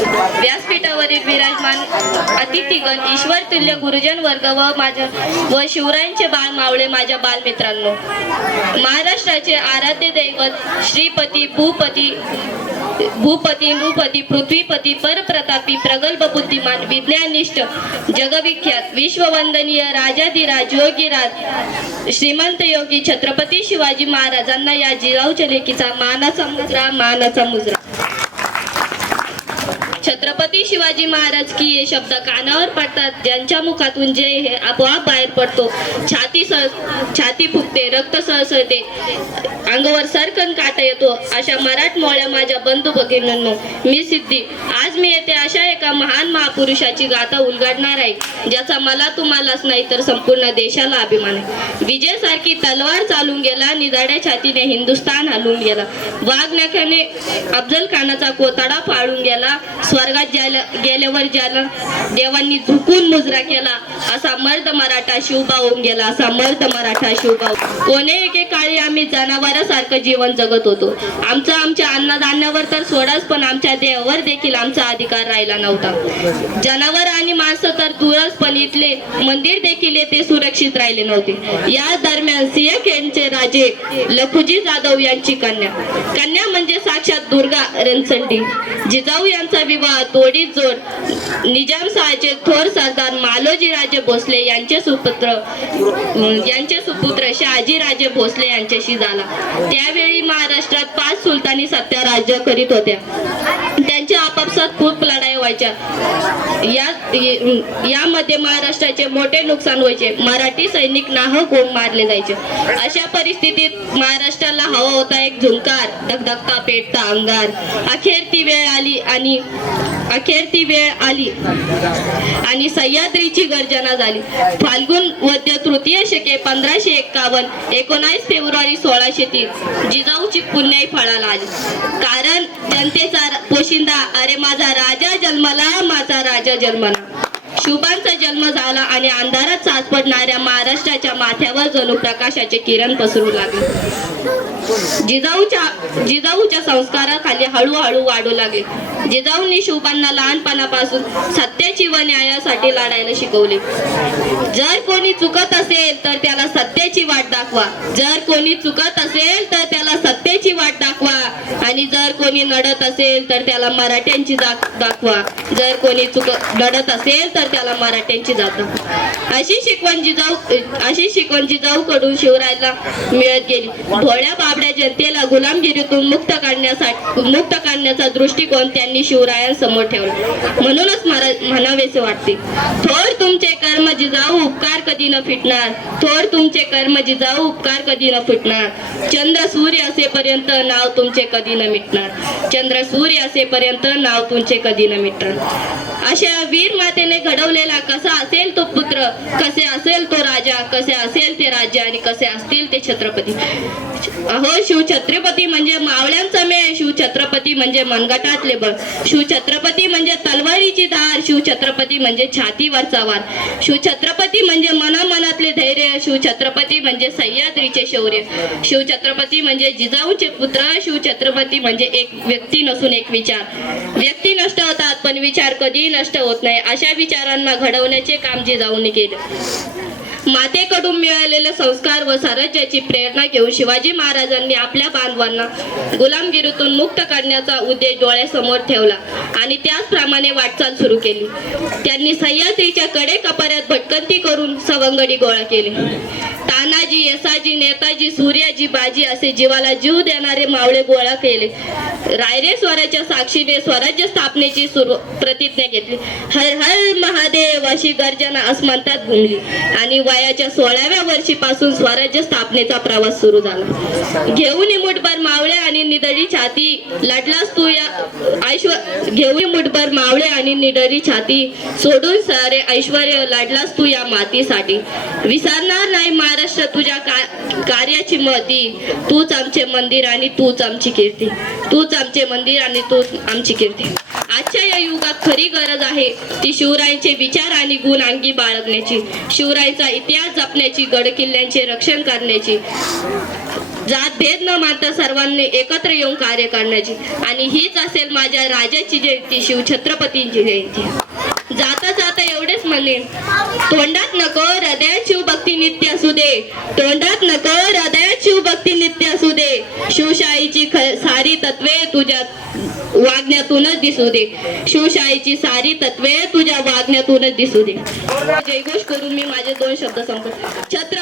व्यासपीठावरील विराजमान अतिथीगण ईश्वर तुल्य गुरुजन वर्ग व माझ्या व शिवरायांचे बाळ मावळे माझ्या बालमित्रांनो. महाराष्ट्राचे आराध्य दैवत श्रीपती भूपती भूपती नृपती पृथ्वीपती परप्रतापी प्रगल्भ बुद्धिमान विज्ञानिष्ठ जगविख्यात विश्ववंदनीय राजाधिराज योगीराज श्रीमंत योगी छत्रपती शिवाजी महाराजांना या जिरावच्या लेखीचा मानाचा मुजरा मानाचा मुजरा. छत्रपती शिवाजी महाराज की हे शब्द कानावर पडतात ज्यांच्या मुखातून जे हे आपोआप बाहेर पडतो. छाती सह छाती फुगते रक्त सहसळते अंगावर सरकन काटा येतो. अशा मराठमोळ्या माझ्या बंधू भगिनींनो मी सिद्धी. आज मी येथे अशा एका महान महापुरुषाची गाथा उलगडणार आहे ज्याचा मला तुम्हालाच नाही तर संपूर्ण देशाला अभिमान आहे. विजयसारखी तलवार चालून गेला निदाड्या छातीने हिंदुस्थान हलून गेला. वाघ नख्याने अफजल खानाचा कोताडा फाळून गेला स्वर्गात ज्याला गेल्यावर ज्याला देवांनी झुकून मुजरा केला असा मर्द मराठा शिवबा होऊन गेला असा मर्द मराठा शिवबा कोणे एके काळी आम्ही जनावरासारखं जीवन जगत होतो. आमचं आमच्या अन्नधान्यावर तर सोडाच पण आमच्या देवावर देखील आमचा अधिकार राहिला नव्हता. जनावर आणि माणसं तर दूरच पण इथले मंदिर देखील येथे सुरक्षित राहिले नव्हते. या दरम्यान सिंहखेडचे राजे लखुजी जाधव यांची कन्या. कन्या म्हणजे साक्षात दुर्गा रणसंडी. जिजाऊ यांचा विवाह तोडीत जोड निजामशाहचे थोर सरदार मालोजी राजे भोसले यांचे सुपुत्र यांचे सुपुत्र शहाजी राजे भोसले यांच्याशी झाला. त्यावेळी महाराष्ट्रात पाच सुलतानी सत्ता राज्य करीत होत्या. त्यांच्या आपापसात खूप लढाई या यामध्ये महाराष्ट्राचे मोठे नुकसान व्हायचे. मराठी सैनिक नाहक होऊन मारले जायचे. अशा परिस्थितीत महाराष्ट्राला हवा होता एक झुंकार धगधगता पेटता अंगार. अखेर ती वेळ आली आणि अखेर ती वेळ आली. आणि सह्याद्रीची गर्जना झाली. फाल्गुन वद्य तृतीय शके पंधराशे एक्कावन्न एकोणास फेब्रुवारी सोळाशे तीन जिजाऊची पुण्याई फळाला आली. कारण जनतेचा पोशिंदा अरे माझा राजा जन्मला माझा राजा जन्मला. शुभांचा जन्म झाला आणि अंधारात साचपडणाऱ्या महाराष्ट्राच्या माथ्यावर जणू प्रकाशाचे किरण पसरू लागले. जिजाऊच्या जिजाऊच्या संस्काराखाली हळूहळू वाढू लागले. जिजाऊंनी शिवबांना लहानपणापासून सत्याची व न्यायासाठी लढायला शिकवले. जर कोणी चुकत असेल तर त्याला सत्याची वाट दाखवा. जर कोणी चुकत असेल तर त्याला सत्याची वाट दाखवा. आणि जर कोणी नडत असेल तर त्याला मराठ्यांची दाखवा. जर कोणी चुक लढत असेल तर त्याला मराठ्यांची जात. अशी शिकवण जिजाऊ अशी शिकवण जिजाऊ कडून शिवरायला मिळत गेली. भोळ्या बाबड्या जनतेला गुलामगिरीतून मुक्त काढण्यासाठी मुक्त काढण्याचा दृष्टिकोन त्यांनी शिवरायांसमोर ठेवला. म्हणूनच मला म्हणावेसे वाटते. थोर तुमचे जिजाऊ उपकार कधी न फिटणार? थोर तुमचे कर्म जिजाऊ उपकार कधी न फिटणार? चंद्र सूर्य असेपर्यंत नाव तुमचे कधी न मिटणार? चंद्र सूर्य असेपर्यंत नाव तुमचे कधी न मिटणार? अशा वीर मातेने घडवलेला कसा असेल तो पुत्र? कसे असेल तो कसे असेल ते राज्य आणि कसे असतील ते छत्रपती. अहो शिवछत्रपती म्हणजे मावळ्यांचा मेळ शिवछत्रपती म्हणजे मनगटातले बळ शिवछत्रपती म्हणजे तलवारीची धार शिवछत्रपती म्हणजे छातीवरचा वार शिवछत्रपती म्हणजे मनामनातले धैर्य शिवछत्रपती म्हणजे सह्याद्रीचे शौर्य शिवछत्रपती म्हणजे जिजाऊचे पुत्र शिवछत्रपती म्हणजे एक व्यक्ती नसून एक विचार. व्यक्ती नष्ट होतात पण विचार कधीही नष्ट होत नाही अशा विचारांना घडवण्याचे काम जिजाऊने केलं. मातेकडून मिळालेले संस्कार व स्वराज्याची प्रेरणा घेऊन शिवाजी महाराजांनी आपल्या बांधवांना गुलामगिरीतून मुक्त काढण्याचा उद्देश डोळ्यासमोर ठेवला आणि त्याचप्रमाणे वाटचाल सुरू केली. त्यांनी सह्याद्रीच्या कडे कपाऱ्यात भटकंती करून सवंगडी गोळा केली. शिवाजी यसाजी नेताजी सूर्याजी बाजी असे जीवाला जीव देणारे मावळे गोळा केले. रायरे स्वराच्या साक्षीने स्वराज्य स्थापनेची प्रतिज्ञा घेतली. हर हर महादेव अशी गर्जना अस्मंतात घुमली. आणि वयाच्या सोळाव्या वर्षीपासून स्वराज्य स्थापनेचा प्रवास सुरू झाला. घेऊन मुठभर मावळे आणि निदळी छाती लढलास तू या ऐश्वर घेऊन मुठभर मावळे आणि निदळी छाती सोडून सारे ऐश्वर लढलास तू या मातीसाठी. विसरणार नाही महाराष्ट्र तुझ्या का- कार्याची महती तूच आमचे मंदिर आणि तूच आमची कीर्ती. तूच आमचे मंदिर आणि तूच आमची कीर्ती. आजच्या या युगात खरी गरज आहे ती शिवरायांचे विचार आणि गुण अंगी बाळगण्याची. शिवरायांचा इतिहास जपण्याची गडकिल्ल्यांचे रक्षण करण्याची. जात भेद न मानता सर्वांनी एकत्र येऊन कार्य करण्याची. आणि हीच असेल माझ्या राजाची जयंती शिव छत्रपतींची जयंती. म्हणे तोंडात नको हृदयात शिवभक्ती नित्य असू दे. तोंडात नको हृदयात शिवभक्ती नित्य असू दे. शिवशाहीची सारी तत्वे तुझ्या वागण्यातूनच दिसू दे. शिवशाहीची सारी तत्वे तुझ्या वागण्यातूनच दिसू दे. जयघोष करून मी माझे दोन शब्द संपत छत्र